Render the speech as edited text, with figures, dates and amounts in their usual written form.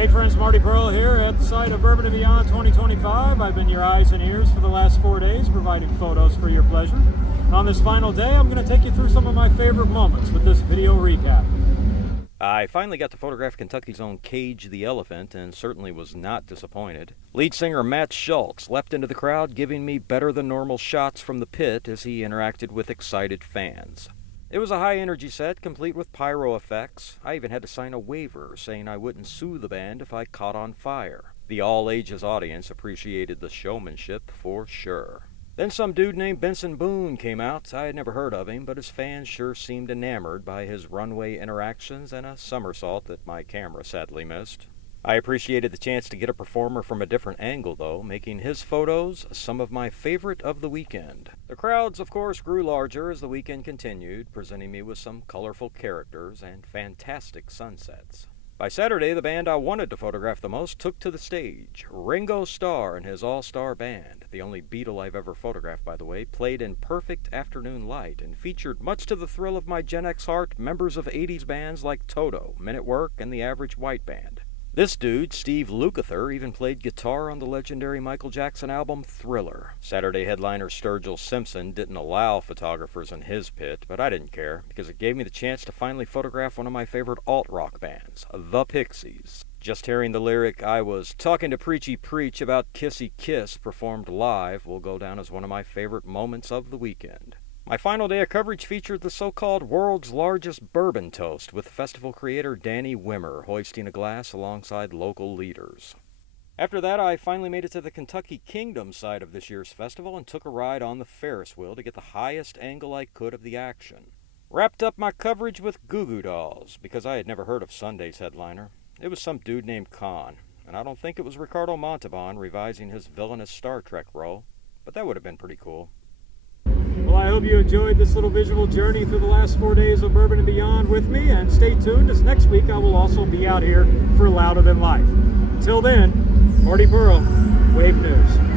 Hey friends, Marty Pearl here at the site of Bourbon and Beyond 2025. I've been your eyes and ears for the last 4 days, providing photos for your pleasure. And on this final day, I'm going to take you through some of my favorite moments with this video recap. I finally got to photograph Kentucky's own Cage the Elephant and certainly was not disappointed. Lead singer Matt Schultz leapt into the crowd, giving me better than normal shots from the pit as he interacted with excited fans. It was a high-energy set, complete with pyro effects. I even had to sign a waiver saying I wouldn't sue the band if I caught on fire. The all-ages audience appreciated the showmanship for sure. Then some dude named Benson Boone came out. I had never heard of him, but his fans sure seemed enamored by his runway interactions and a somersault that my camera sadly missed. I appreciated the chance to get a performer from a different angle, though, making his photos some of my favorite of the weekend. The crowds, of course, grew larger as the weekend continued, presenting me with some colorful characters and fantastic sunsets. By Saturday, the band I wanted to photograph the most took to the stage. Ringo Starr and his all-star band, the only Beatle I've ever photographed, by the way, played in perfect afternoon light and featured, much to the thrill of my Gen X heart, members of 80s bands like Toto, Men at Work, and the Average White Band. This dude, Steve Lukather, even played guitar on the legendary Michael Jackson album Thriller. Saturday headliner Sturgill Simpson didn't allow photographers in his pit, but I didn't care, because it gave me the chance to finally photograph one of my favorite alt-rock bands, the Pixies. Just hearing the lyric, "I was talking to Preachy Preach about Kissy Kiss," performed live will go down as one of my favorite moments of the weekend. My final day of coverage featured the so-called world's largest bourbon toast, with festival creator Danny Wimmer hoisting a glass alongside local leaders. After that, I finally made it to the Kentucky Kingdom side of this year's festival and took a ride on the Ferris wheel to get the highest angle I could of the action. Wrapped up my coverage with Goo Goo Dolls, because I had never heard of Sunday's headliner. It was some dude named Khan, and I don't think it was Ricardo Montalban revising his villainous Star Trek role, but that would have been pretty cool. Well, I hope you enjoyed this little visual journey through the last 4 days of Bourbon and Beyond with me, and stay tuned as next week I will also be out here for Louder Than Life. Until then, Marty Pearl, WAVE News.